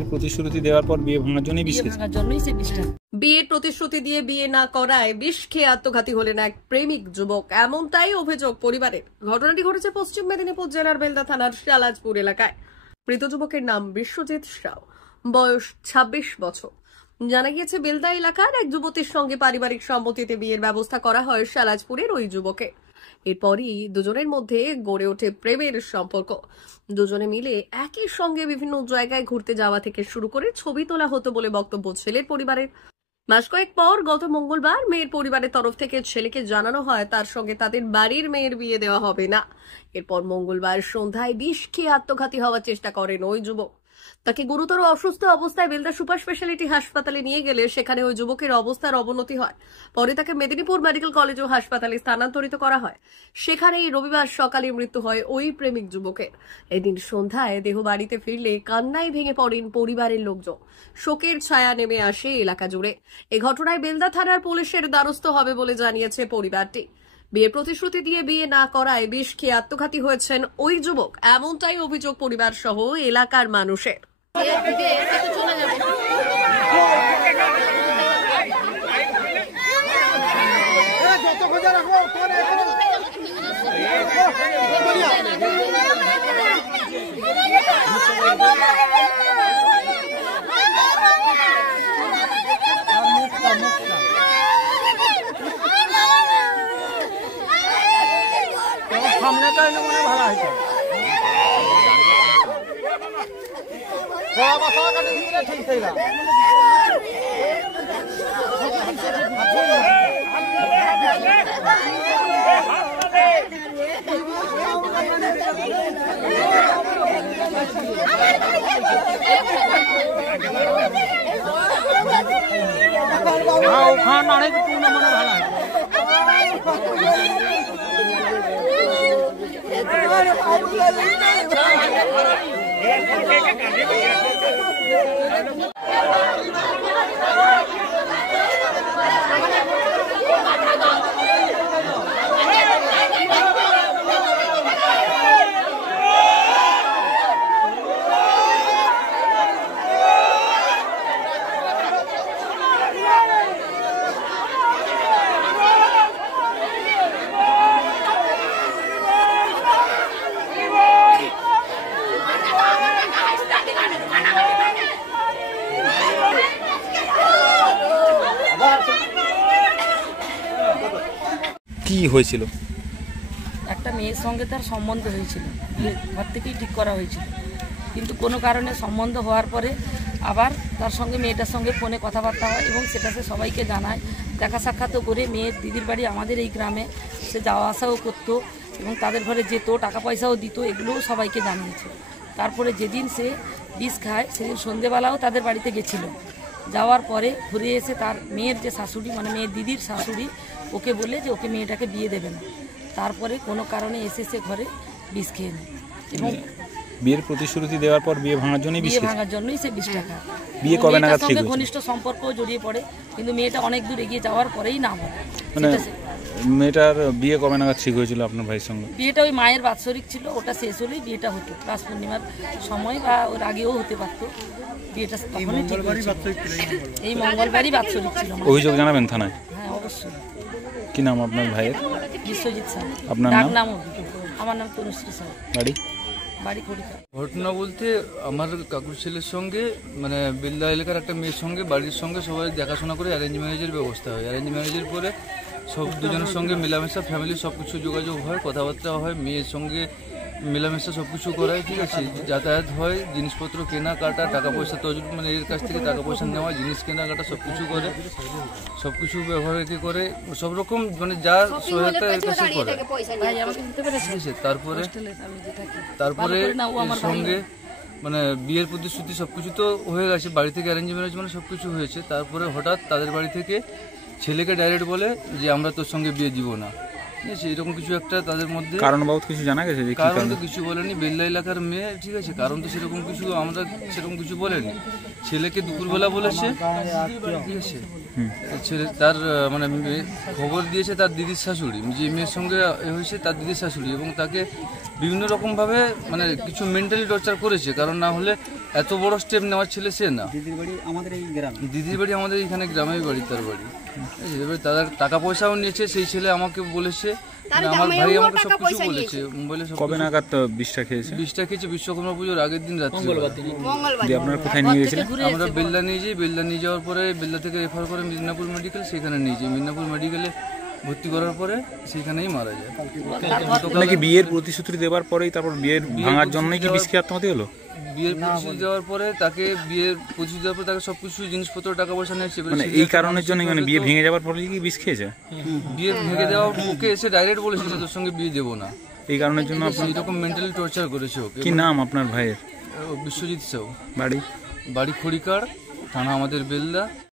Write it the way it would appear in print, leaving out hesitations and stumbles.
বিয়ের প্রতিশ্রুতি দেওয়ার পর বিয়ে ভাঙার জন্যই বিয়ের প্রতিশ্রুতি দিয়ে বিয়ে না করায় বিষ খেয়ে আত্মঘাতী হলেন এক প্রেমিক যুবক, এমনটাই অভিযোগ পরিবারের। ঘটনাটি ঘটেছে পশ্চিম মেদিনীপুর জেলার বেলদা থানার শালাজপুর এলাকায়। মৃত যুবকের নাম বিশ্বজিৎ সাউ, বয়স 26 বছর। জানা গিয়েছে বেলদা এলাকার এক যুবতীর সঙ্গে পারিবারিক সম্মতিতে বিয়ের ব্যবস্থা করা হয় শালাজপুরের ওই যুবকে। এরপরই দুজনের মধ্যে গড়ে ওঠে প্রেমের সম্পর্ক। দুজনে মিলে একই সঙ্গে বিভিন্ন জায়গায় ঘুরতে যাওয়া থেকে শুরু করে ছবি তোলা হতো বলে বক্তব্য ছেলের পরিবারের। মাস কয়েক পর গত মঙ্গলবার মেয়ের পরিবারের তরফ থেকে ছেলেকে জানানো হয় তার সঙ্গে তাদের বাড়ির মেয়ের বিয়ে দেওয়া হবে না। এরপর মঙ্গলবার সন্ধ্যায় বিষ খেয়ে আত্মঘাতী হওয়ার চেষ্টা করেন ওই যুবক। তাকে গুরুতর অসুস্থ অবস্থায় বেলদা সুপার স্পেশালিটি হাসপাতালে নিয়ে গেলে সেখানে ওই যুবকের অবস্থার অবনতি হয়। পরে তাকে মেদিনীপুর মেডিকেল কলেজ ও হাসপাতালে স্থানান্তরিত করা হয়। সেখানেই রবিবার সকালে মৃত্যু হয় ওই প্রেমিক যুবকের। এদিন সন্ধ্যায় দেহ বাড়িতে ফিরলে কান্নায় ভেঙে পড়েন পরিবারের লোকজন। শোকের ছায়া নেমে আসে এলাকা জুড়ে। এ ঘটনায় বেলদা থানার পুলিশের দ্বারস্থ হবে বলে জানিয়েছে পরিবারটি। বিয়ের প্রতিশ্রুতি দিয়ে বিয়ে না করায় বিষ খেয়ে আত্মঘাতী হয়েছেন ওই যুবক, এমনটাই অভিযোগ পরিবার সহ এলাকার মানুষের। কি হয়েছিল? একটা মেয়ের সঙ্গে তার সম্বন্ধ হয়েছিল, ঘর থেকেই ঠিক করা হয়েছিল, কিন্তু কোনো কারণে সম্বন্ধ হওয়ার পরে আবার তার সঙ্গে মেয়েটার সঙ্গে ফোনে কথাবার্তা হয় এবং সেটা সে সবাইকে জানায়। দেখা সাক্ষাৎও করে মেয়ের দিদির বাড়ি আমাদের এই গ্রামে সে যাওয়া আসাও করতো এবং তাদের ঘরে যেত, টাকা পয়সাও দিত, এগুলোও সবাইকে জানিয়েছে। তারপরে যেদিন সে বিষ খায় সেদিন সন্ধেবেলাও তাদের বাড়িতে গেছিল। যাওয়ার পরে ঘুরে এসে তার মেয়ের যে শাশুড়ি, মানে মেয়ের দিদির শাশুড়ি, ওকে বলে যে ওকে মেয়েটাকে বিয়ে দেবে না। তারপরে কোনো কারণে এসে সে ঘরে বিষ খেয়ে নেয় এবং বিয়ের প্রতিশ্রুতি দেওয়ার পর বিয়ে ভাঙার জন্যই সে বিষটা খায়। বিয়ে কবে নাগাদ ঠিক হয়েছে? ঘনিষ্ঠ সম্পর্ক জড়িয়ে পড়ে, কিন্তু মেয়েটা অনেক দূর এগিয়ে যাওয়ার পরেই না বলে। মানে মেয়েটার বিয়ে কবে নাগাদ ঠিক হয়েছিল আপনার ভাইয়ের সঙ্গে? বিয়েটা ওই মায়ের বাৎসরিক ছিল, ওটা শেষ হলেই বিয়েটা হতো। রাস পূর্ণিমার সময় বা ওর আগেও হতে পারতো। বিয়েটা তখনই ঠিক হয়েছিল। এই মঙ্গলবারই বাৎসরিক ছিল। অভিযোগ জানাবেন থানায়? হ্যাঁ, অবশ্যই। কি নাম আপনার ভাইয়ের? বিশ্বজিৎ সাউ। আপনার নাম? আমার নাম তনুশ্রী সাউ। বাড়ি খড়িকা। ঘটনা বলতে আমার কাকুর ছেলের সঙ্গে, মানে বেলদা এলাকার একটা মেয়ের সঙ্গে বাড়ির সঙ্গে সবাই দেখাশোনা করে অ্যারেঞ্জ ম্যারেজের ব্যবস্থা হয়। অ্যারেঞ্জ ম্যারেজের পরে সব দুজনের সঙ্গে মেলামেশা, ফ্যামিলির সব কিছু যোগাযোগ হয়, কথাবার্তা হয়, মেয়ের সঙ্গে মেলামেশা সব কিছু করায়, ঠিক আছে। যাতায়াত হয়, জিনিসপত্র কেনাকাটা, টাকা পয়সা তজুর, মানে এর কাছ থেকে টাকা পয়সা নেওয়া, জিনিস কেনাকাটা সব কিছু করে, সব কিছু ব্যবহার করে, সব রকম মানে যা সহায়তা এর কাছে করে, ঠিক আছে। তারপরে এর সঙ্গে মানে বিয়ের প্রতিশ্রুতি সবকিছু তো হয়ে গেছে, বাড়ি থেকে অ্যারেঞ্জ ম্যারেজ মানে সবকিছু হয়েছে। তারপরে হঠাৎ তাদের বাড়ি থেকে ছেলেকে ডাইরেক্ট বলে যে আমরা তোর সঙ্গে বিয়ে দিব না, ঠিক আছে। এরকম কিছু একটা তাদের মধ্যে কারণ বহুত কিছু জানা গেছে। কারণ তো কিছু বলেনি, বেলদা এলাকার মেয়ে, ঠিক আছে। কারণ তো সেরকম কিছু আমরা সেরকম কিছু বলেনি। ছেলেকে দুপুরবেলা বলেছে, ঠিক আছে। ছেলে তার মানে খবর দিয়েছে তার দিদির শাশুড়ি, যে মেয়ের সঙ্গে হয়েছে তার দিদির শাশুড়ি, এবং তাকে বিভিন্ন রকমভাবে মানে কিছু মেন্টালি টর্চার করেছে। কারণ না হলে এত বড় স্টেপ নেওয়ার ছেলে সে না। দিদির বাড়ি আমাদের এই গ্রামে, দিদির বাড়ি আমাদের এখানে গ্রামেই বাড়ি, তার বাড়ি। এবার তাদের টাকা পয়সাও নিয়েছে। সেই ছেলে আমাকে বলেছে, মানে আমার ভাই আমাকে সবকিছু বলেছে। মোবাইলে কবে নাগাদ বিষটা খেয়েছে? বিষটা খেয়েছে বিশ্বকর্মা পুজোর আগের দিন রাত্রে। দিয়ে আপনারা কোথায় নিয়ে গেছিলেন? আমরা বেল্লা নিয়ে যাই, বেল্লা নিয়ে যাওয়ার পরে বেল্লা থেকে রেফার করে মিদনাপুর মেডিকেল, সেখানে নিয়ে যাই। মিদনাপুর মেডিকেলে ভর্তি করার পরে সেখানেই মারা যায়। নাকি বিয়ের প্রতিশ্রুতি দেওয়ার পরেই তারপর বিয়ের ভাঙার জন্যই কি বিষ খেয়ে আত্মহত্যা হলো? বিয়ের প্রতিশ্রুতি দেওয়ার পরে তাকে সবকিছু জিনিসপত্র টাকা পয়সা নিয়েছে। মানে এই কারণের জন্য মানে বিয়ে ভেঙে যাওয়ার পরে কি বিষ খেয়েছে? বিয়ে ভেঙে দেওয়ার ওকে এসে ডাইরেক্ট বলেছে যে তোর সঙ্গে বিয়ে দেবো না। এই কারণের জন্য আপনার এইরকম মেন্টালি টর্চার করেছে ওকে। কি নাম আপনার ভাইয়ের? বিশ্বজিৎ সাউ, বাড়ি? বাড়ি খড়িকার, থানা আমাদের বেলদা।